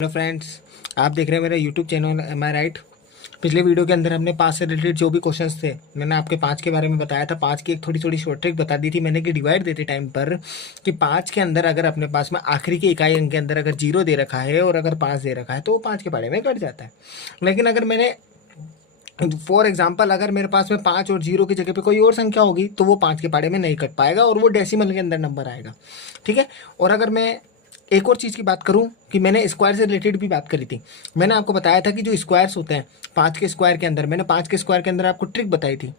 Hello friends, आप देख रहे हैं मेरा यूट्यूब चैनल। एम आई राइट। पिछले वीडियो के अंदर हमने 5 से रिलेटेड जो भी क्वेश्चंस थे मैंने आपके 5 के बारे में बताया था। 5 की एक थोड़ी थोड़ी शॉर्ट ट्रिक बता दी थी मैंने कि डिवाइड देते टाइम पर कि 5 के अंदर अगर अपने पास में आखिरी के इकाई अंक के अंदर अगर 0 दे रखा है और अगर 5 दे रखा है तो वो 5 के पाड़े में कट जाता है। लेकिन अगर मैंने फॉर एग्जाम्पल अगर मेरे पास में 5 और 0 की जगह पे कोई और संख्या होगी तो वो 5 के पाड़े में नहीं कट पाएगा और वो डेसिमल के अंदर नंबर आएगा। ठीक है। और अगर मैं एक और चीज़ की बात करूं कि मैंने स्क्वायर से रिलेटेड भी बात करी थी। मैंने आपको बताया था कि जो स्क्वायर्स होते हैं 5 के स्क्वायर के अंदर, मैंने 5 के स्क्वायर के अंदर आपको ट्रिक बताई थी।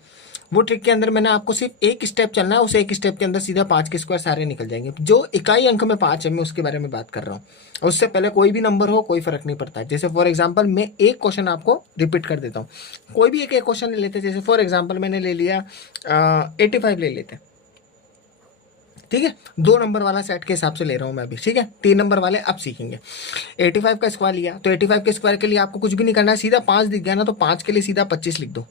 वो ट्रिक के अंदर मैंने आपको सिर्फ एक स्टेप चलना है, उस एक स्टेप के अंदर सीधा 5 के स्क्वायर सारे निकल जाएंगे। जो इकाई अंक में 5 है मैं उसके बारे में बात कर रहा हूँ। उससे पहले कोई भी नंबर हो कोई फर्क नहीं पड़ता। जैसे फॉर एग्जाम्पल मैं एक क्वेश्चन आपको रिपीट कर देता हूँ। कोई भी एक क्वेश्चन ले लेते हैं। जैसे फॉर एग्जाम्पल मैंने ले लिया 85 ले लेते हैं। ठीक है, 2 नंबर वाला सेट के हिसाब से ले रहा हूं मैं अभी। ठीक है, 3 नंबर वाले अब सीखेंगे। 85 का स्क्वायर लिया तो 85 के स्क्वायर के लिए आपको कुछ भी नहीं करना है, सीधा 5 दिख गया ना तो 5 के लिए सीधा 25 लिख दो।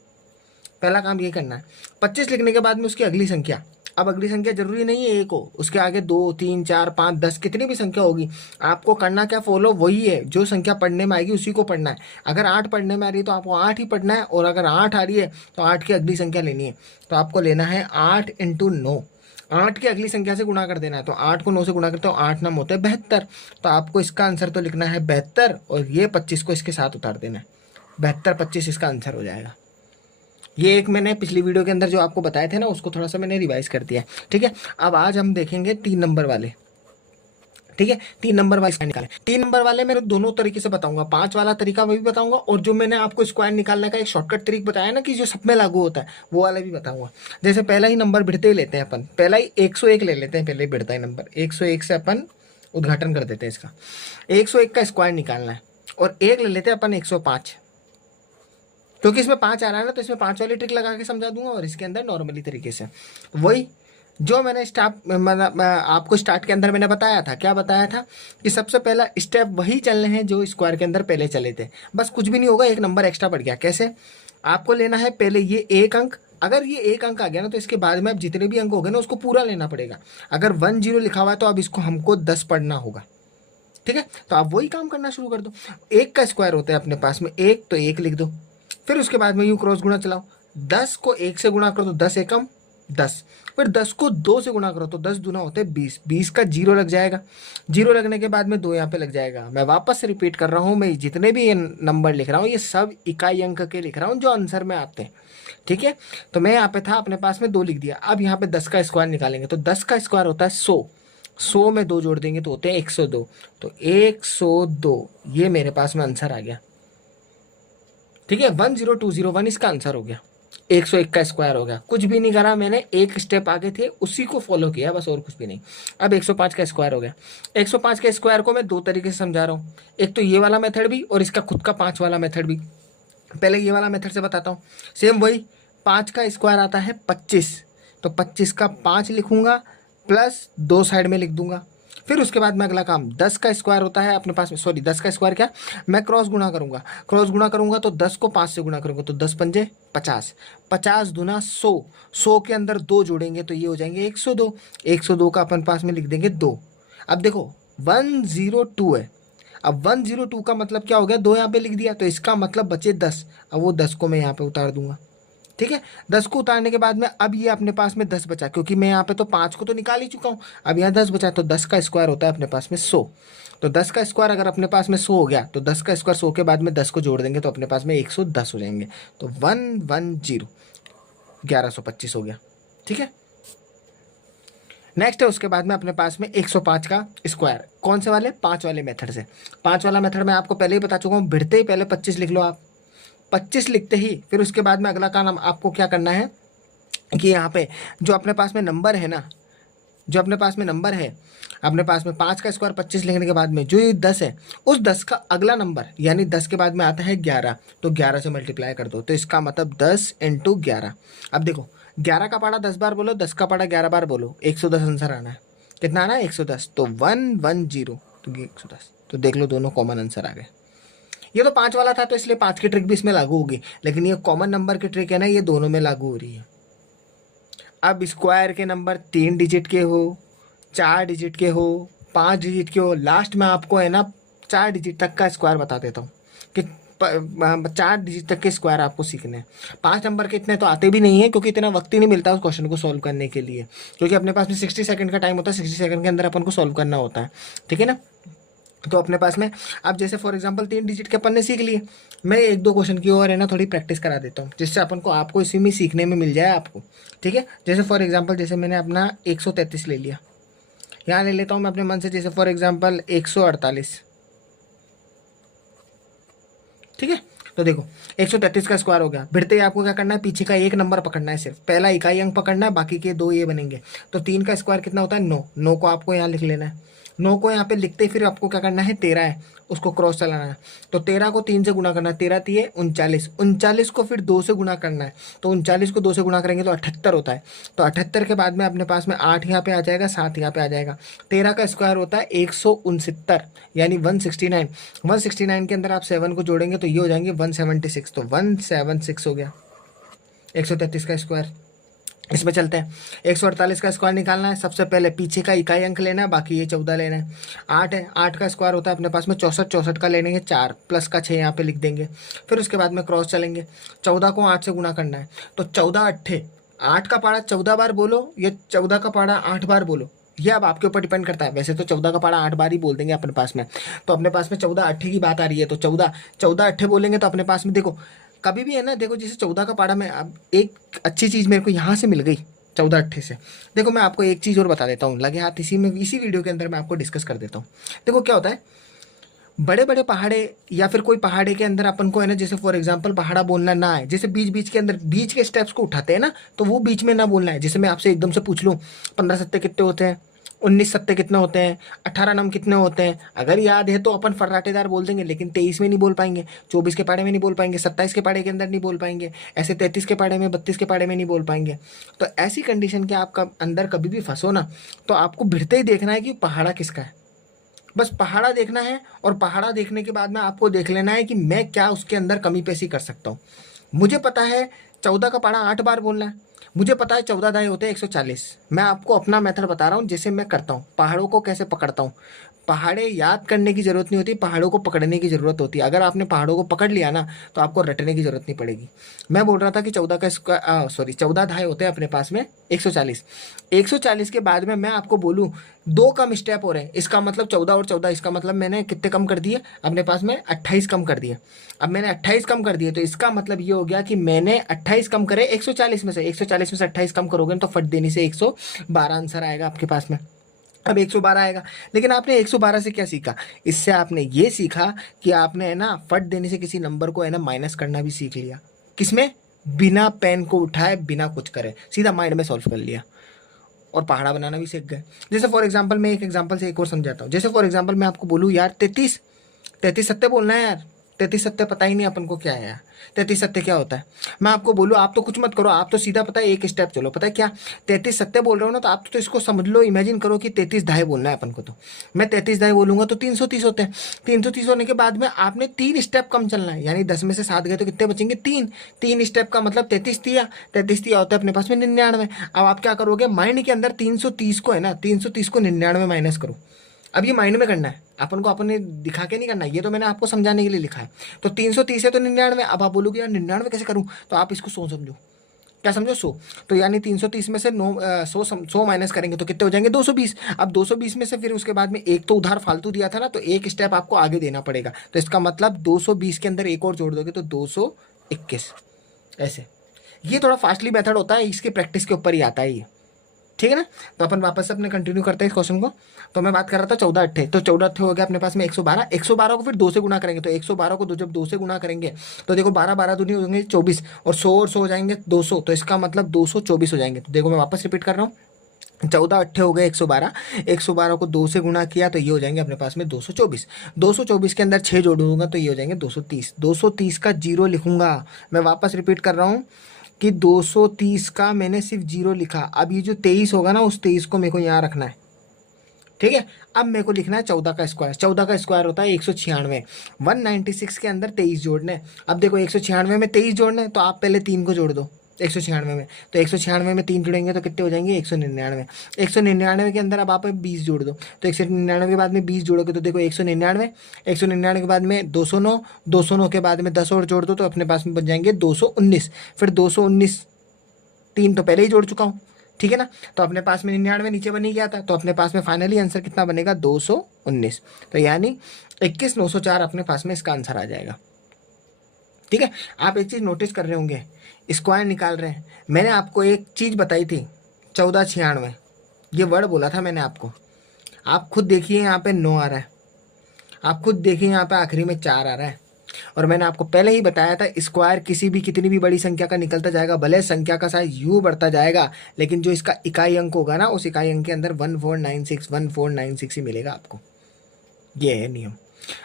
पहला काम ये करना है। 25 लिखने के बाद में उसकी अगली संख्या। अब अगली संख्या जरूरी नहीं है एक हो, उसके आगे 2 3 4 5 10 कितनी भी संख्या होगी आपको करना क्या, फॉलो वही है। जो संख्या पढ़ने में आएगी उसी को पढ़ना है। अगर 8 पढ़ने में आ रही है तो आपको 8 ही पढ़ना है, और अगर 8 आ रही है तो 8 की अगली संख्या लेनी है। तो आपको लेना है 8 इंटू 9। 8 की अगली संख्या से गुणा कर देना है। तो 8 को 9 से गुणा करते हो 8 9 होते हैं 72। तो आपको इसका आंसर तो लिखना है 72 और ये 25 को इसके साथ उतार देना है। 72 25 इसका आंसर हो जाएगा। ये एक मैंने पिछली वीडियो के अंदर जो आपको बताए थे ना उसको थोड़ा सा मैंने रिवाइज कर दिया है। ठीक है, अब आज हम देखेंगे 3 नंबर वाले। ठीक है, 3 नंबर वाले स्क्वायर निकाले। 3 नंबर वाले मैं दोनों तरीके से बताऊंगा। 5 वाला तरीका मैं भी बताऊंगा और जो मैंने आपको स्क्वायर निकालने का एक शॉर्टकट तरीका बताया ना कि जो सब में लागू होता है वो वाला भी बताऊंगा। जैसे पहला ही नंबर भिड़ते ही लेते हैं अपन, पहला ही 101 ले लेते हैं। पहले ही भिड़ता है नंबर 101 से अपन उद्घाटन कर देते हैं इसका। 101 का स्क्वायर निकालना है और एक ले लेते हैं अपन 105। क्योंकि इसमें 5 आ रहा है ना तो इसमें 5 वाली ट्रिक लगा के समझा दूंगा और इसके अंदर नॉर्मली तरीके से वही जो मैंने आपको स्टार्ट के अंदर मैंने बताया था। क्या बताया था कि सबसे पहला स्टेप वही चलने हैं जो स्क्वायर के अंदर पहले चले थे। बस कुछ भी नहीं होगा, एक नंबर एक्स्ट्रा बढ़ गया। कैसे? आपको लेना है पहले ये एक अंक। अगर ये एक अंक आ गया ना तो इसके बाद में अब जितने भी अंक हो गए ना उसको पूरा लेना पड़ेगा। अगर 10 लिखा हुआ है तो अब इसको हमको 10 पढ़ना होगा। ठीक है, तो आप वही काम करना शुरू कर दो। एक का स्क्वायर होता है अपने पास में एक, तो एक लिख दो। फिर उसके बाद में यूं क्रॉस गुणा चलाओ। 10 को 1 से गुणा करो तो 10 एकम 10। फिर 10 को 2 से गुणा करो तो 10 दूना होते हैं 20। 20 का 0 लग जाएगा। 0 लगने के बाद में 2 यहाँ पे लग जाएगा। मैं वापस से रिपीट कर रहा हूँ, मैं जितने भी ये नंबर लिख रहा हूँ ये सब इकाई अंक के लिख रहा हूँ जो आंसर में आते हैं। ठीक है, तो मैं यहाँ पे था अपने पास में 2 लिख दिया। अब यहाँ पे 10 का स्क्वायर निकालेंगे तो 10 का स्क्वायर होता है 100। 100 में 2 जोड़ देंगे तो होते हैं 102। तो 102 ये मेरे पास में आंसर आ गया। ठीक है, 10201 इसका आंसर हो गया। 101 का स्क्वायर हो गया। कुछ भी नहीं करा मैंने, एक स्टेप आगे थे उसी को फॉलो किया बस, और कुछ भी नहीं। अब 105 का स्क्वायर हो गया। 105 के स्क्वायर को मैं 2 तरीके से समझा रहा हूँ। एक तो ये वाला मेथड भी और इसका खुद का 5 वाला मेथड भी। पहले ये वाला मेथड से बताता हूँ। सेम वही 5 का स्क्वायर आता है 25। तो 25 का 5 लिखूंगा प्लस 2 साइड में लिख दूंगा। फिर उसके बाद में अगला काम 10 का स्क्वायर होता है अपने पास में, सॉरी 10 का स्क्वायर क्या, मैं क्रॉस गुणा करूंगा। क्रॉस गुणा करूंगा तो 10 को 5 से गुणा करूंगा तो 10 पंजे 50। 50 दूना 100। 100 के अंदर 2 जोड़ेंगे तो ये हो जाएंगे 102। 102 का अपन पास में लिख देंगे 2। अब देखो 102 है। अब 102 का मतलब क्या हो गया, 2 यहाँ पे लिख दिया तो इसका मतलब बचे 10। अब वो 10 को मैं यहाँ पे उतार दूंगा। ठीक है, 10 को उतारने के बाद में अब ये अपने पास में 10 बचा, क्योंकि मैं यहाँ पे तो 5 को तो निकाल ही चुका हूँ। अब यहाँ 10 बचा तो 10 का स्क्वायर होता है अपने पास में 100। तो 10 का स्क्वायर अगर अपने पास में 100 हो गया तो 10 का स्क्वायर 100 के बाद में 10 को जोड़ देंगे तो अपने पास में 110 हो जाएंगे। तो 110 1125 हो गया। ठीक है, नेक्स्ट है उसके बाद में अपने पास में 105 का स्क्वायर। कौन से वाले? 5 वाले मेथड से। 5 वाला मेथड मैं आपको पहले ही बता चुका हूँ, भिड़ते ही पहले 25 लिख लो आप। 25 लिखते ही फिर उसके बाद में अगला काम आपको क्या करना है कि यहाँ पे जो अपने पास में नंबर है ना, जो अपने पास में नंबर है, अपने पास में 5 का स्क्वायर 25 लिखने के बाद में जो ये 10 है उस 10 का अगला नंबर यानी 10 के बाद में आता है 11। तो 11 से मल्टीप्लाई कर दो तो इसका मतलब 10 इंटू 11। अब देखो 11 का पाड़ा 10 बार बोलो, 10 का पाड़ा 11 बार बोलो, 110 आंसर आना है। कितना आना है? 110। तो 110 तो 110। तो देख लो दोनों कॉमन आंसर आ गए। ये तो 5 वाला था तो इसलिए 5 की ट्रिक भी इसमें लागू होगी, लेकिन ये कॉमन नंबर की ट्रिक है ना, ये दोनों में लागू हो रही है। अब स्क्वायर के नंबर 3 डिजिट के हो, 4 डिजिट के हो, 5 डिजिट के हो, लास्ट में आपको है ना 4 डिजिट तक का स्क्वायर बता देता हूँ कि 4 डिजिट तक के स्क्वायर आपको सीखने हैं। 5 नंबर के इतने तो आते भी नहीं है, क्योंकि इतना वक्त ही नहीं मिलता उस क्वेश्चन को सॉल्व करने के लिए, क्योंकि अपने पास में 60 सेकंड का टाइम होता है, 60 सेकंड के अंदर अपन को सॉल्व करना होता है, ठीक है ना। तो अपने पास में अब जैसे फॉर एग्जांपल 3 डिजिट के अपन ने सीख लिए, मैं 1-2 क्वेश्चन की और है ना थोड़ी प्रैक्टिस करा देता हूँ, जिससे अपन को आपको इसी में सीखने में मिल जाए आपको, ठीक है। जैसे फॉर एग्जांपल जैसे मैंने अपना 133 ले लिया, यहाँ ले लेता हूँ मैं अपने मन से, जैसे फॉर एग्जांपल 148, ठीक है। तो देखो 133 का स्क्वायर हो गया। भिड़ते ही आपको क्या करना है, पीछे का एक नंबर पकड़ना है, सिर्फ पहला इकाई अंक पकड़ना है, बाकी के 2 ये बनेंगे। तो 3 का स्क्वायर कितना होता है, 9। 9 को आपको यहाँ लिख लेना है। 9 को यहाँ पे लिखते ही फिर आपको क्या करना है, 13 है उसको क्रॉस चलाना है। तो 13 को 3 से गुना करना है, 13 3 39, 39 को फिर 2 से गुना करना है। तो 39 को 2 से गुना करेंगे तो 78 होता है। तो 78 के बाद में अपने पास में 8 यहाँ पे आ जाएगा, 7 यहाँ पे आ जाएगा। 13 का स्क्वायर होता है 169, यानी 169। 169 के अंदर आप 7 को जोड़ेंगे तो ये हो जाएंगे 176। तो 176 हो गया 133 का स्क्वायर। इसमें चलते हैं, 148 का स्क्वायर निकालना है। सबसे पहले पीछे का इकाई अंक लेना है, बाकी ये 14 लेना है। 8 है, 8 का स्क्वायर होता है अपने पास में 64। 64 का लेंगे 4 प्लस का 6 यहाँ पे लिख देंगे। फिर उसके बाद में क्रॉस चलेंगे, 14 को 8 से गुना करना है। तो 14 8, 8 का पारा 14 बार बोलो, ये 14 का पारा 8 बार बोलो, ये अब आपके ऊपर डिपेंड करता है। वैसे तो 14 का पारा 8 बार ही बोल देंगे अपने पास में। तो अपने पास में 14 8 की बात आ रही है, तो 14 8 बोलेंगे तो अपने पास में देखो कभी भी है ना, देखो जैसे 14 का पारा में अब एक अच्छी चीज़ मेरे को यहाँ से मिल गई 14 8 से। देखो मैं आपको एक चीज़ और बता देता हूँ, लगे हाथ इसी वीडियो के अंदर मैं आपको डिस्कस कर देता हूँ। देखो क्या होता है, बड़े बड़े पहाड़े या फिर कोई पहाड़े के अंदर अपन को है ना, जैसे फॉर एग्जांपल पहाड़ा बोलना ना है, जैसे बीच बीच के अंदर बीच के स्टेप्स को उठाते हैं ना, तो वो बीच में ना बोलना है। जैसे मैं आपसे एकदम से पूछ लूँ 15 सत्ते कितने होते हैं, 19 सत्ते कितने होते हैं, 18 नम कितने होते हैं, अगर याद है तो अपन फर्राटेदार बोल देंगे, लेकिन 23 में नहीं बोल पाएंगे, 24 के पाड़े में नहीं बोल पाएंगे, 27 के पाड़े के अंदर नहीं बोल पाएंगे, ऐसे 33 के पाड़े में, 32 के पाड़े में नहीं बोल पाएंगे। तो ऐसी कंडीशन के आपका अंदर कभी भी फंसो ना, तो आपको भिड़ते ही देखना है कि पहाड़ा किसका है। बस पहाड़ा देखना है, और पहाड़ा देखने के बाद में आपको देख लेना है कि मैं क्या उसके अंदर कमी पेशी कर सकता हूँ। मुझे पता है 14 का पाड़ा 8 बार बोलना है, मुझे पता है 14 दाएँ होते हैं 140। मैं आपको अपना मेथड बता रहा हूँ, जैसे मैं करता हूँ, पहाड़ों को कैसे पकड़ता हूँ। पहाड़े याद करने की ज़रूरत नहीं होती, पहाड़ों को पकड़ने की ज़रूरत होती है। अगर आपने पहाड़ों को पकड़ लिया ना, तो आपको रटने की ज़रूरत नहीं पड़ेगी। मैं बोल रहा था कि 14 धाए होते हैं अपने पास में 140। 140 के बाद में मैं आपको बोलूँ 2 कम स्टेप हो रहे हैं, इसका मतलब 14 और 14, इसका मतलब मैंने कितने कम कर दिए अपने पास में, 28 कम कर दिए। अब मैंने 28 कम कर दिए, तो इसका मतलब ये हो गया कि मैंने 28 कम करे 140 में से। 140 में से 28 कम करोगे तो फट देने से 112 आंसर आएगा आपके पास में। अब 112 आएगा, लेकिन आपने 112 से क्या सीखा, इससे आपने ये सीखा कि आपने है ना फट देने से किसी नंबर को है ना माइनस करना भी सीख लिया। किसमें, बिना पेन को उठाए, बिना कुछ करे, सीधा माइंड में सॉल्व कर लिया, और पहाड़ा बनाना भी सीख गए। जैसे फॉर एग्जांपल मैं एक एग्जांपल से एक और समझाता हूँ। जैसे फॉर एग्जांपल मैं आपको बोलूँ यार 33 सत्ते बोलना है यार, 33 सत्ते पता ही नहीं अपन को क्या है यार, 33 सत्ते क्या होता है। मैं आपको बोलूँ, आप तो कुछ मत करो, आप तो सीधा पता है एक स्टेप चलो, पता है क्या, 33 सत्ते बोल रहे हो ना, तो आप तो इसको समझ लो, इमेजिन करो कि 33 धाए बोलना है अपन को। तो मैं 33 धाए बोलूँगा तो 330 होते हैं। 330 होने के बाद में आपने 3 स्टेप कम चलना है, यानी 10 में से 7 गए तो कितने बचेंगे, 3 स्टेप का मतलब 33 दिया, 33 दिया होता है अपने पास में 99। अब आप क्या करोगे, माइंड के अंदर 330 को है ना, 330 को 99 माइनस करो। अब ये माइंड में करना है अपन को, अपन ने दिखा के नहीं करना है, ये तो मैंने आपको समझाने के लिए लिखा है। तो 330 है तो 99। अब आप बोलोगे यार 99 कैसे करूं, तो आप इसको 100 समझो। क्या समझो, 100। तो यानी 330 में से 100 माइनस करेंगे तो कितने हो जाएंगे, 220। अब 220 में से फिर उसके बाद में एक तो उधार फालतू दिया था ना, तो एक स्टेप आपको आगे देना पड़ेगा। तो इसका मतलब 220 के अंदर एक और जोड़ दोगे तो 221। ऐसे ये थोड़ा फास्टली मेथड होता है, इसकी प्रैक्टिस के ऊपर ही आता है ये, ठीक है ना। तो अपन वापस से अपने कंटिन्यू करते हैं इस क्वेश्चन को। तो मैं बात कर रहा था 14 अट्ठे, तो 14 अट्ठे हो गया अपने पास में 112। 112 को फिर 2 से गुना करेंगे, तो 112 को जब 2 से गुना करेंगे तो देखो 12 12 दूनी हो जाएंगे 24, और 100 हो जाएंगे 200, तो इसका मतलब 224 हो जाएंगे। तो देखो मैं वापस रिपीट कर रहा हूँ, 14 अट्ठे हो गए 112, 112 को 2 से गुना किया तो ये हो जाएंगे अपने पास में 224। 224 के अंदर 6 जोड़ूंगा तो ये हो जाएंगे 230। 230 का 0 लिखूंगा। मैं वापस रिपीट कर रहा हूँ कि 230 का मैंने सिर्फ 0 लिखा। अब ये जो 23 होगा ना, उस 23 को मेरे को यहाँ रखना है, ठीक है। अब मेरे को लिखना है 14 का स्क्वायर। 14 का स्क्वायर होता है 196। 196 के अंदर 23 जोड़ने। अब देखो 196 में 23 जोड़ने, तो आप पहले 3 को जोड़ दो, 196 में। तो 196 में 3 जुड़ेंगे तो कितने हो जाएंगे 199। 199 के अंदर अब आप 20 जोड़ दो, तो 199 के बाद में 20 जोड़ोगे तो देखो 199, 199 के बाद में 209, 209 के बाद में 10 और जोड़ दो तो अपने पास में बन जाएंगे 219। फिर 219, 3 तो पहले ही जोड़ चुका हूँ, ठीक है ना। तो अपने पास में 99 नीचे बन ही गया था, तो अपने पास में फाइनली आंसर कितना बनेगा 219। तो यानी 21,904 अपने पास में इसका आंसर आ जाएगा, ठीक है। आप एक चीज़ नोटिस कर रहे होंगे, स्क्वायर निकाल रहे हैं, मैंने आपको एक चीज़ बताई थी 1496, ये वर्ड बोला था मैंने आपको। आप खुद देखिए यहाँ पे 9 आ रहा है, आप खुद देखिए यहाँ पे आखिरी में 4 आ रहा है। और मैंने आपको पहले ही बताया था स्क्वायर किसी भी कितनी भी बड़ी संख्या का निकलता जाएगा, भले संख्या का साइज यूं बढ़ता जाएगा, लेकिन जो इसका इकाई अंक होगा ना, उस इकाई अंक के अंदर 1496 ही मिलेगा आपको। ये है नियम।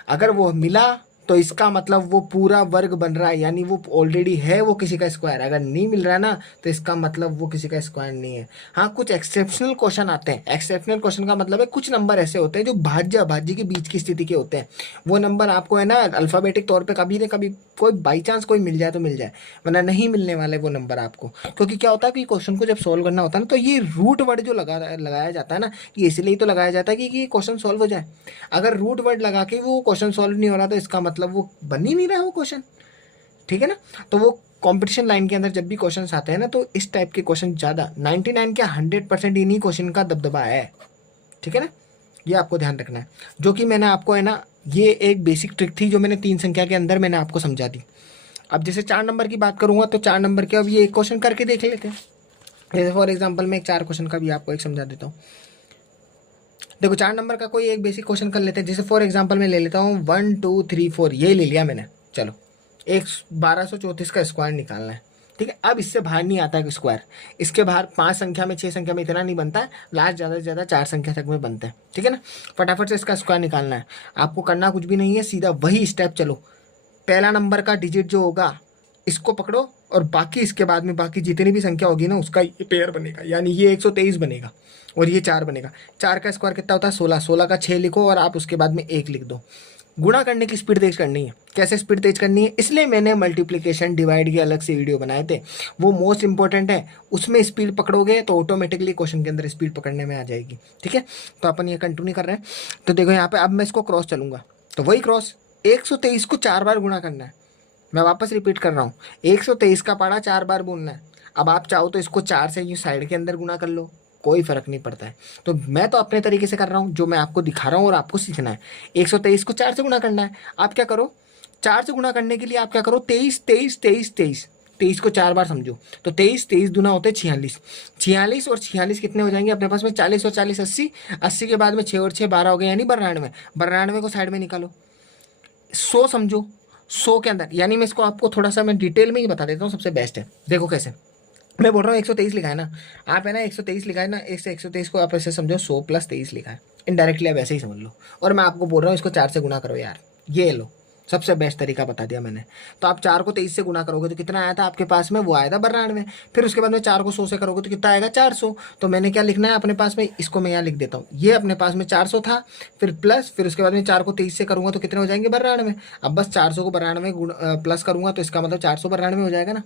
अगर वो मिला तो इसका मतलब वो पूरा वर्ग बन रहा है, यानी वो ऑलरेडी है वो किसी का स्क्वायर। अगर नहीं मिल रहा है ना तो इसका मतलब वो किसी का स्क्वायर नहीं है। हाँ, कुछ एक्सेप्शनल क्वेश्चन आते हैं। एक्सेप्शनल क्वेश्चन का मतलब है कुछ नंबर ऐसे होते हैं जो भाज्य अभाज्य के बीच की स्थिति के होते हैं। वो नंबर आपको है ना अल्फाबेटिक तौर पर कभी न कभी कोई बाई चांस कोई मिल जाए तो मिल जाए, वरना नहीं मिलने वाले वो नंबर आपको। क्योंकि क्या होता है कि क्वेश्चन को जब सॉल्व करना होता है ना, तो ये रूट वर्ड जो लगाया जाता है ना, ये इसलिए तो लगाया जाता है कि क्वेश्चन सॉल्व हो जाए। अगर रूट वर्ड लगा के वो क्वेश्चन सॉल्व नहीं हो रहा तो इसका मतलब वो बन ही नहीं रहा है वो क्वेश्चन, ठीक है ना। तो वो कंपटीशन लाइन के अंदर जब भी क्वेश्चन आते हैं ना, तो इस टाइप के क्वेश्चन ज़्यादा 99 क्या 100% इन्हीं क्वेश्चन का दबदबा है, ठीक है ना। ये आपको ध्यान रखना है, जो कि मैंने आपको है ना, ये एक बेसिक ट्रिक थी जो मैंने 3 संख्या के अंदर मैंने आपको समझा दी। अब जैसे 4 नंबर की बात करूंगा तो 4 नंबर के अब ये एक क्वेश्चन करके देख लेते हैं। जैसे फॉर एग्जाम्पल मैं एक 4 क्वेश्चन का भी आपको एक समझा देता हूँ। देखो 4 नंबर का कोई एक बेसिक क्वेश्चन कर लेते हैं। जैसे फॉर एग्जांपल मैं ले लेता हूँ 1 2 3 4, ये ले लिया मैंने। चलो, एक 1234 का स्क्वायर निकालना है, ठीक है। अब इससे बाहर नहीं आता है स्क्वायर, इसके बाहर 5 संख्या में 6 संख्या में इतना नहीं बनता है, लास्ट ज़्यादा से ज़्यादा 4 संख्या तक में बनता है, ठीक है ना। फटाफट से इसका स्क्वायर निकालना है, आपको करना कुछ भी नहीं है, सीधा वही स्टेप चलो। पहला नंबर का डिजिट जो होगा इसको पकड़ो और बाकी इसके बाद में बाकी जितनी भी संख्या होगी ना उसका ये पेयर बनेगा, यानी ये 123 बनेगा और ये 4 बनेगा। 4 का स्क्वायर कितना होता है 16, 16 का 6 लिखो और आप उसके बाद में 1 लिख दो। गुणा करने की स्पीड तेज करनी है। कैसे स्पीड तेज करनी है, इसलिए मैंने मल्टीप्लिकेशन डिवाइड के अलग से वीडियो बनाए थे, वो मोस्ट इंपॉर्टेंट है। उसमें स्पीड पकड़ोगे तो ऑटोमेटिकली क्वेश्चन के अंदर स्पीड पकड़ने में आ जाएगी, ठीक है। तो अपन ये कंटिन्यू कर रहे हैं। तो देखो यहाँ पे अब मैं इसको क्रॉस चलूंगा, तो वही क्रॉस 123 को 4 बार गुणा करना है। मैं वापस रिपीट कर रहा हूँ, 123 का पारा 4 बार बोलना है। अब आप चाहो तो इसको 4 से यूँ साइड के अंदर गुणा कर लो, कोई फर्क नहीं पड़ता है। तो मैं तो अपने तरीके से कर रहा हूँ, जो मैं आपको दिखा रहा हूँ और आपको सीखना है। 123 को 4 से गुणा करना है। आप क्या करो, 4 से गुणा करने के लिए आप क्या करो, 23 23 23 23, 23 को 4 बार समझो, तो 23 23 दूना होते हैं 46, 46 और 46 कितने हो जाएंगे अपने पास में 40 और 40 80, 80 के बाद में 6 और 6 12 हो गए, यानी 92। 92 को साइड में निकालो, 100 समझो, 100 के अंदर, यानी मैं इसको आपको थोड़ा सा मैं डिटेल में ही बता देता हूँ, सबसे बेस्ट है। देखो कैसे मैं बोल रहा हूँ, 123 लिखा है ना, आप है ना 123 लिखा है ना, 123 को आप ऐसे समझो 100 + 23 लिखा है, इनडायरेक्टली आप ऐसे ही समझ लो। और मैं आपको बोल रहा हूँ इसको 4 से गुना करो यार, ये लो सबसे बेस्ट तरीका बता दिया मैंने। तो आप 4 को 23 से गुना करोगे तो कितना आया था आपके पास में, वो आया था 92। फिर उसके बाद में 4 को 100 से करोगे तो कितना आएगा 400। तो मैंने क्या लिखना है अपने पास में, इसको मैं यहाँ लिख देता हूँ, ये अपने पास में 400 था, फिर प्लस, फिर उसके बाद में 4 को 23 से करूँगा तो कितने हो जाएंगे 92। अब बस 400 को 92 प्लस करूँगा तो इसका मतलब 492 हो जाएगा ना,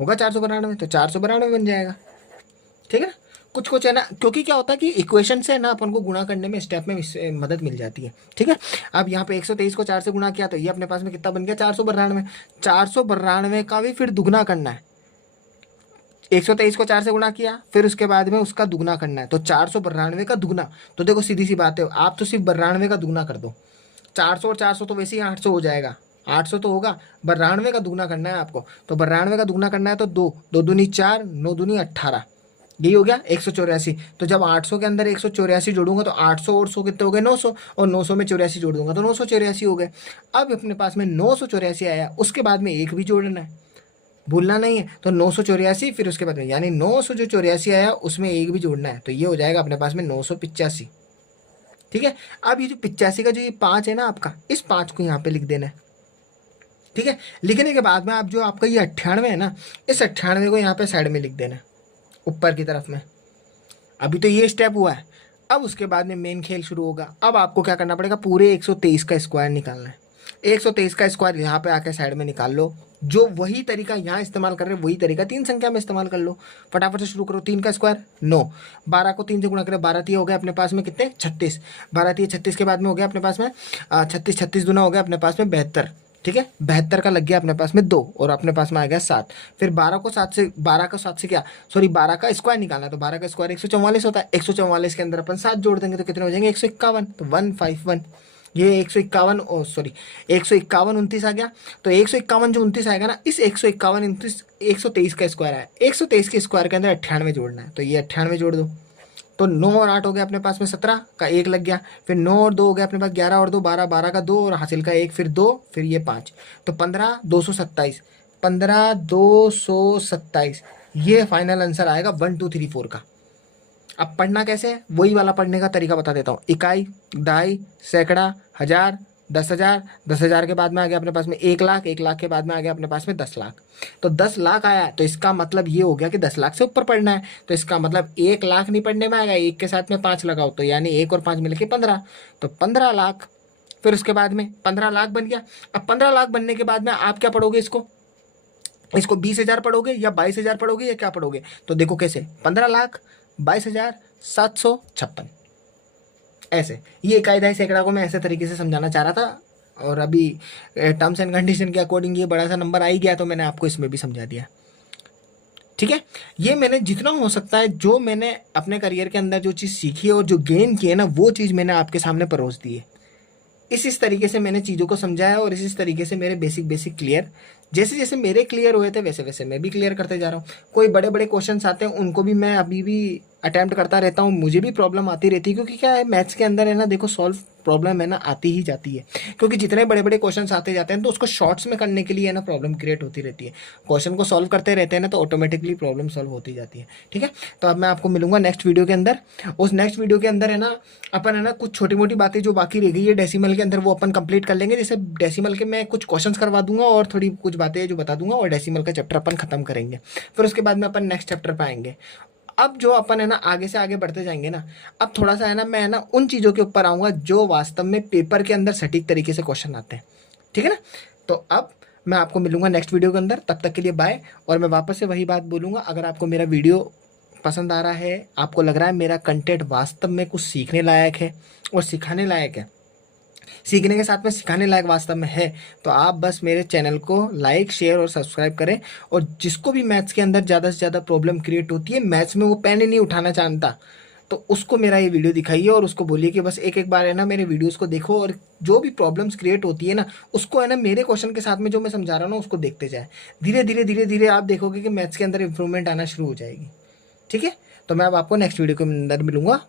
होगा 492, तो 492 बन जाएगा, ठीक है ना। कुछ कुछ है ना, क्योंकि क्या होता है कि इक्वेशन से ना अपन को गुणा करने में स्टेप में मदद मिल जाती है, ठीक है। अब यहाँ पे 123 को 4 से गुणा किया तो ये अपने पास में कितना बन गया 492। 492 का भी फिर दुगना करना है, 123 को 4 से गुणा किया, फिर उसके बाद में उसका दुगना करना है, तो 492 का दुगना। तो देखो सीधी सी बात है, आप तो सिर्फ 92 का दुगना कर दो, 400 और 400 तो वैसे ही 800 हो जाएगा, 800 तो होगा, 92 का दुगना करना है आपको। तो 92 का दुगना करना है तो 2 2 दूनी 4, 9 दूनी 18, यही हो गया 184। तो जब 800 के अंदर 184 जोड़ूंगा तो 800 और 100 कितने हो गए 900, और 900 में 84 जोड़ दूंगा तो 984 हो गए। अब अपने पास में 984 आया, उसके बाद में 1 भी जोड़ना है, भूलना नहीं है। तो 984, फिर उसके बाद में यानी 900 जो 84 आया उसमें 1 भी जोड़ना है, तो ये हो जाएगा अपने पास में 985, ठीक है। अब ये जो 85 का जो ये 5 है ना आपका, इस 5 को यहाँ पे लिख देना है, ठीक है। लिखने के बाद में आप जो आपका ये 98 है ना, इस 98 को यहाँ पे साइड में लिख देना है ऊपर की तरफ में। अभी तो ये स्टेप हुआ है, अब उसके बाद में मेन खेल शुरू होगा। अब आपको क्या करना पड़ेगा, पूरे 123 का स्क्वायर निकालना है। 123 का स्क्वायर यहाँ पे आके साइड में निकाल लो। जो वही तरीका यहाँ इस्तेमाल कर रहे हैं वही तरीका 3 संख्या में इस्तेमाल कर लो। फटाफट से शुरू करो। 3 का स्क्वायर 9, 12 को 3 से गुणा करें, 12 हो गया अपने पास में कितने 36, 12 36 के बाद में हो गया अपने पास में 36, 36 दूना हो गया अपने पास में 72। ठीक है, 72 का लग गया अपने पास में 2 और अपने पास में आ गया 7। फिर 12 को 7 से, 12 का 7 से क्या, सॉरी 12 का स्क्वायर निकालना है तो 12 का स्क्वायर 144 होता है। 144 के अंदर अपन 7 जोड़ देंगे तो कितने हो जाएंगे 151, तो 151। ये 151 सॉरी 151 29 आ गया। तो 151 जो 29 आएगा ना, इस 151 29 123 का स्क्वायर आया। 123 के स्क्वायर के अंदर 98 जोड़ना है, तो ये 98 जोड़ दो। तो 9 और 8 हो गया अपने पास में 17 का 1 लग गया। फिर 9 और 2 हो गया अपने पास 11 और 2 12, 12 का 2 और हासिल का 1, फिर 2, फिर ये 5, तो 15 227, 15 227 ये फाइनल आंसर आएगा 1 2 3 4 का। अब पढ़ना कैसे है, वही वाला पढ़ने का तरीका बता देता हूँ। इकाई, दहाई, सैकड़ा, हजार, 10,000, 10,000 के बाद में आ गया अपने पास में 1 लाख, 1 लाख के बाद में आ गया अपने पास में 10 लाख। तो 10 लाख आया तो इसका मतलब ये हो गया कि 10 लाख से ऊपर पढ़ना है। तो इसका मतलब 1 लाख नहीं पढ़ने में आएगा, 1 के साथ में 5 लगाओ तो यानी 1 और 5 मिलके 15, तो 15 लाख। फिर उसके बाद में 15 लाख बन गया। अब 15 लाख बनने के बाद में आप क्या पढ़ोगे, इसको 20,000 पढ़ोगे या 22,000 पढ़ोगे या क्या पढ़ोगे। तो देखो कैसे, 15 लाख 22,756 ऐसे। ये इकाई दहाई सैकड़ा को मैं ऐसे तरीके से समझाना चाह रहा था, और अभी टर्म्स एंड कंडीशन के अकॉर्डिंग ये बड़ा सा नंबर आ ही गया तो मैंने आपको इसमें भी समझा दिया। ठीक है, ये मैंने जितना हो सकता है, जो मैंने अपने करियर के अंदर जो चीज़ सीखी है और जो गेन की है ना, वो चीज़ मैंने आपके सामने परोस दी है। इस तरीके से मैंने चीज़ों को समझाया और इस तरीके से मेरे बेसिक क्लियर, जैसे जैसे मेरे क्लियर हुए थे वैसे वैसे मैं भी क्लियर करते जा रहा हूँ। कोई बड़े बड़े क्वेश्चंस आते हैं उनको भी मैं अभी भी अटैम्प्ट करता रहता हूँ, मुझे भी प्रॉब्लम आती रहती है, क्योंकि क्या है मैथ्स के अंदर है ना, देखो सॉल्व प्रॉब्लम है ना आती ही जाती है, क्योंकि जितने बड़े बड़े क्वेश्चंस आते जाते हैं तो उसको शॉर्ट्स में करने के लिए है ना प्रॉब्लम क्रिएट होती रहती है। क्वेश्चन को सॉल्व करते रहते हैं ना तो ऑटोमेटिकली प्रॉब्लम सॉल्व होती जाती है। ठीक है, तो अब मैं आपको मिलूंगा नेक्स्ट वीडियो के अंदर। उस नेक्स्ट वीडियो के अंदर है ना अपन है ना कुछ छोटी मोटी बातें जो बाकी रह गई है डेसिमल के अंदर वो अपन कंप्लीट कर लेंगे। जैसे डेसिमल के मैं कुछ क्वेश्चंस करवा दूंगा और थोड़ी कुछ बातें जो बता दूंगा, और डेसिमल का चैप्टर अपन खत्म करेंगे। फिर उसके बाद में अपन नेक्स्ट चैप्टर पे आएंगे। अब जो अपन है ना आगे से आगे बढ़ते जाएंगे ना, अब थोड़ा सा है ना मैं है ना उन चीज़ों के ऊपर आऊँगा जो वास्तव में पेपर के अंदर सटीक तरीके से क्वेश्चन आते हैं। ठीक है ना, तो अब मैं आपको मिलूंगा नेक्स्ट वीडियो के अंदर। तब तक के लिए बाय। और मैं वापस से वही बात बोलूँगा, अगर आपको मेरा वीडियो पसंद आ रहा है, आपको लग रहा है मेरा कंटेंट वास्तव में कुछ सीखने लायक है और सिखाने लायक है, सीखने के साथ में सिखाने लायक वास्तव में है, तो आप बस मेरे चैनल को लाइक शेयर और सब्सक्राइब करें। और जिसको भी मैथ्स के अंदर ज़्यादा से ज़्यादा प्रॉब्लम क्रिएट होती है, मैथ्स में वो पेन ही नहीं उठाना चाहता, तो उसको मेरा ये वीडियो दिखाइए और उसको बोलिए कि बस एक एक बार है ना मेरे वीडियोस को देखो, और जो भी प्रॉब्लम्स क्रिएट होती है ना उसको है ना मेरे क्वेश्चन के साथ में जो मैं समझा रहा हूँ ना उसको देखते जाए। धीरे धीरे धीरे धीरे आप देखोगे कि मैथ्स के अंदर इंप्रूवमेंट आना शुरू हो जाएगी। ठीक है, तो मैं अब आपको नेक्स्ट वीडियो के अंदर मिलूंगा।